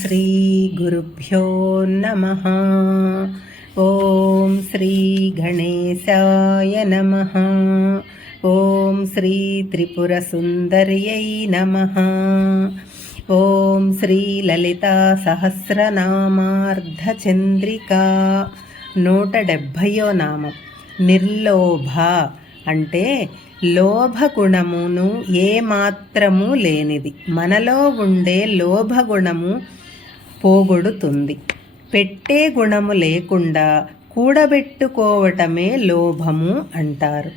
శ్రీ గురుభ్యో నమ ఓం శ్రీ గణేశాయ నమ ఓం శ్రీ త్రిపురసుందర్యై నమ ఓం శ్రీ లలిత సహస్రనామార్ధచంద్రికా నూట డెబ్భయో నామం నిర్లోభ అంటే లోభగుణమును ఏమాత్రము లేనిది. మనలో ఉండే లోభగుణము పోగొడుతుంది. పెట్టే గుణము లేకుండా కూడబెట్టుకోవటమే లోభము అంటారు.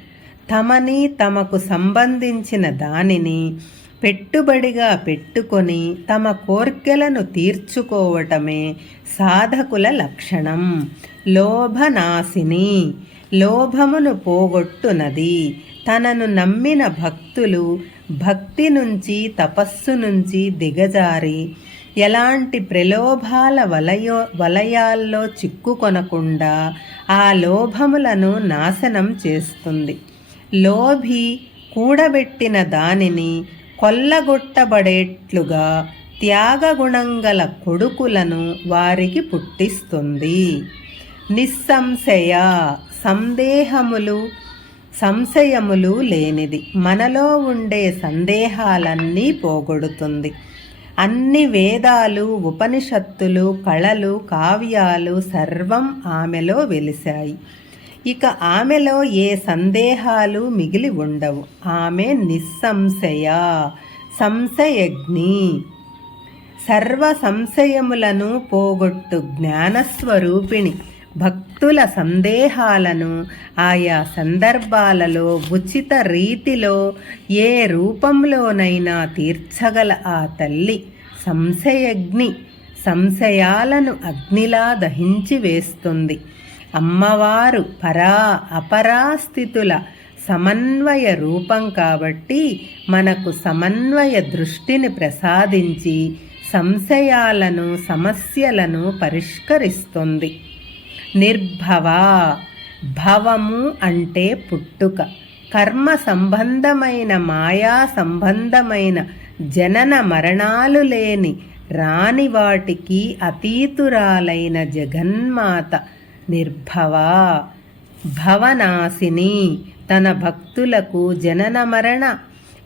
తమని తమకు సంబంధించిన దానిని పెట్టుబడిగా పెట్టుకొని తమ కోర్కెలను తీర్చుకోవటమే సాధకుల లక్షణం. లోభనాశిని లోభమును పోగొట్టునది. తనను నమ్మిన భక్తులు భక్తి నుంచి తపస్సు నుంచి దిగజారి ఎలాంటి ప్రలోభాల వలయో వలయాల్లో చిక్కుకొనకుండా ఆ లోభములను నాశనం చేస్తుంది. లోభి కూడబెట్టిన దానిని కొల్లగొట్టబడేట్లుగా త్యాగగుణంగల కొడుకులను వారికి పుట్టిస్తుంది. నిస్సంశయ సందేహములు సంశయములు లేనిది. మనలో ఉండే సందేహాలన్నీ పోగొడుతుంది. అన్ని వేదాలు ఉపనిషత్తులు కళలు కావ్యాలు సర్వం ఆమెలో వెలిశాయి. ఇక ఆమెలో ఏ సందేహాలు మిగిలి ఉండవు. ఆమె నిస్సంశయ సంశయజ్ఞి. సర్వ సంశయములను పోగొట్టు జ్ఞానస్వరూపిణి. భక్తుల సందేహాలను ఆయా సందర్భాలలో ఉచిత రీతిలో ఏ రూపంలోనైనా తీర్చగల ఆ తల్లి సంశయగ్ని సంశయాలను అగ్నిలా దహించి వేస్తుంది. అమ్మవారు పరా అపరాస్థితుల సమన్వయ రూపం కాబట్టి మనకు సమన్వయ దృష్టిని ప్రసాదించి సంశయాలను సమస్యలను పరిష్కరిస్తుంది. నిర్భవ. భవము అంటే పుట్టుక. కర్మ సంబంధమైన మాయా సంబంధమైన జనన మరణాలు లేని రాని వాటికి అతీతురాలైన జగన్మాత నిర్భవ. భవనాశిని తన భక్తులకు జనన మరణ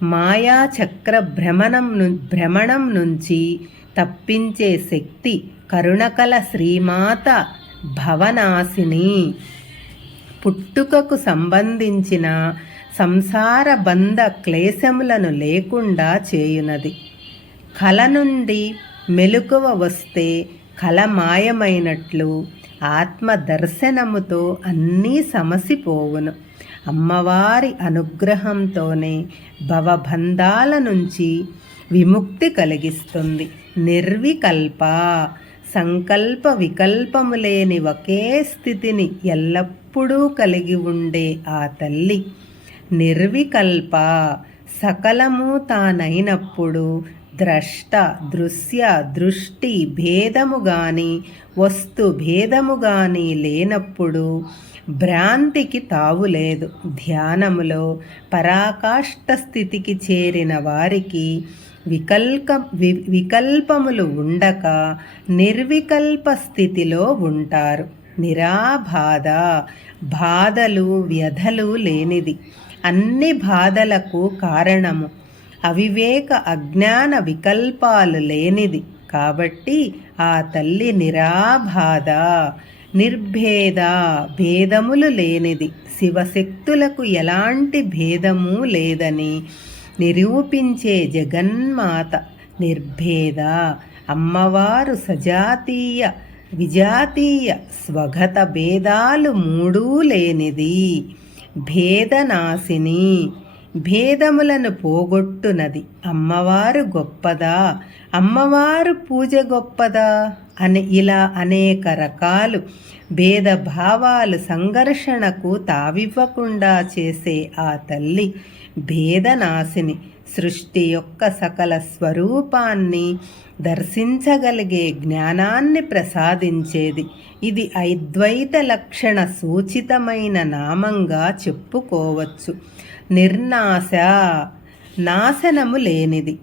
మాయా చక్ర భ్రమణం భ్రమణం నుంచి తప్పించే శక్తి కరుణకల శ్రీమాత భవనాశిని పుట్టుకకు సంబంధించిన సంసార బంధ క్లేశములను లేకుండా చేయునది. కల నుండి మెలకువ వస్తే కల మాయమైనట్లు ఆత్మ దర్శనముతో అన్నీ సమసిపోవును. అమ్మవారి అనుగ్రహంతోనే భవబంధాల నుంచి విముక్తి కలిగిస్తుంది. నిర్వికల్ప సంకల్ప వికల్పము లేని ఒకే స్థితిని ఎల్లప్పుడూ కలిగి ఉండే ఆ తల్లి నిర్వికల్ప సకలము తానైనప్పుడు ద్రష్ట దృశ్య దృష్టి భేదము గాని వస్తు భేదము గాని లేనప్పుడు భ్రాంతికి తావులేదు ధ్యానములో పరాకాష్ట స్థితికి చేరిన వారికి వికల్క వి వికల్పములు ఉండక నిర్వికల్ప స్థితిలో ఉంటారు. నిరాబాధ బాధలు వ్యధలు లేనిది. అన్ని బాధలకు కారణము అవివేక అజ్ఞాన వికల్పాలు లేనిది. కాబట్టి ఆ తల్లి నిరాబాధ నిర్భేద భేదములు లేనిది. శివశక్తులకు ఎలాంటి భేదము లేదని నిరూపించే జగన్మాత నిర్భేద అమ్మవారు సజాతీయ విజాతీయ స్వగత భేదాలు మూడూ లేనిది. భేదనాశిని భేదములను పోగొట్టునది. అమ్మవారు గొప్పదా? అమ్మవారు పూజ గొప్పదా? అని ఇలా అనేక రకాలు భేదభావాలు సంఘర్షణకు తావివ్వకుండా చేసే ఆ తల్లి భేదనాశిని సృష్టి యొక్క సకల స్వరూపాన్ని దర్శించగలిగే జ్ఞానాన్ని ప్రసాదించేది. ఇది అద్వైత లక్షణ సూచితమైన నామంగా చెప్పుకోవచ్చు. నిర్నాశ నాశనము లేనిది.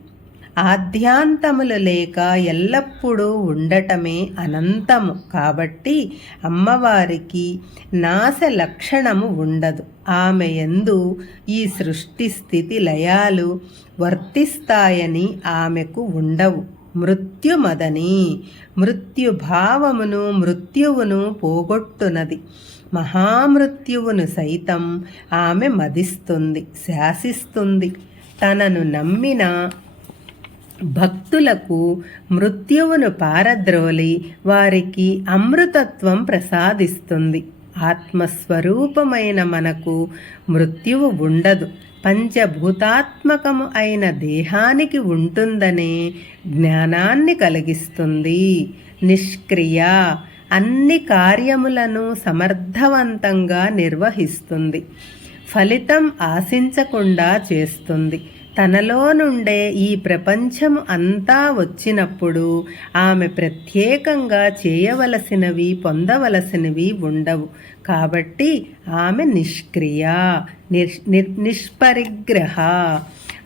ఆద్యాంతములు లేక ఎల్లప్పుడూ ఉండటమే అనంతము. కాబట్టి అమ్మవారికి నాశ లక్షణము ఉండదు. ఆమె ఎందు ఈ సృష్టి స్థితి లయాలు వర్తిస్తాయని ఆమెకు ఉండవు. మృత్యుమదని మృత్యుభావమును మృత్యువును పోగొట్టునది. మహామృత్యువును సైతం ఆమె మదిస్తుంది శాసిస్తుంది. తనను నమ్మిన భక్తులకు మృత్యువును పారద్రోలి వారికి అమృతత్వం ప్రసాదిస్తుంది. ఆత్మస్వరూపమైన మనకు మృత్యువు ఉండదు. పంచభూతాత్మకము అయిన దేహానికి ఉంటుందనే జ్ఞానాన్ని కలిగిస్తుంది. నిష్క్రియ అన్ని కార్యములను సమర్థవంతంగా నిర్వహిస్తుంది. ఫలితం ఆశించకుండా చేస్తుంది. తనలో నుండే ఈ ప్రపంచం అంతా వచ్చినప్పుడు ఆమె ప్రత్యేకంగా చేయవలసినవి పొందవలసినవి ఉండవు. కాబట్టి ఆమె నిష్క్రియ నిష్ నిష్పరిగ్రహ.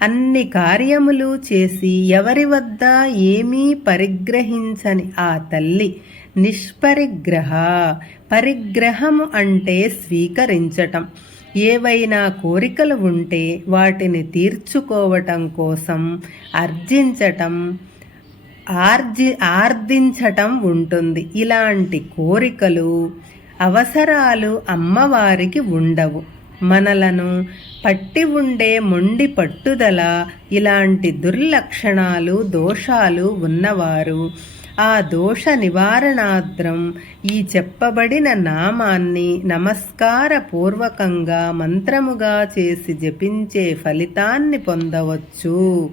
అన్ని కార్యములు చేసి ఎవరి వద్ద ఏమీ పరిగ్రహించని ఆ తల్లి నిష్పరిగ్రహ. పరిగ్రహము అంటే స్వీకరించటం. ఏవైనా కోరికలు ఉంటే వాటిని తీర్చుకోవటం కోసం అర్జించటం ఆర్జి ఆర్దించటం ఉంటుంది. ఇలాంటి కోరికలు అవసరాలు అమ్మవారికి ఉండవు. మనలను పట్టి ఉండే మొండి పట్టుదల ఇలాంటి దుర్లక్షణాలు దోషాలు ఉన్నవారు ఆ దోష నివారణాద్రం ఈ చెప్పబడిన నామాన్ని నమస్కార పూర్వకంగా మంత్రముగా చేసి జపించే ఫలితాన్ని పొందవచ్చు.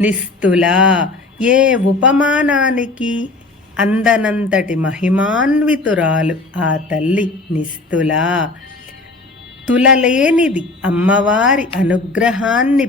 నిస్తుల ఏ ఉపమానానికి అందనంతటి మహిమాన్వితురాలు ఆ తల్లి నిస్తుల. తులలేనిది అమ్మవారి అనుగ్రహాన్ని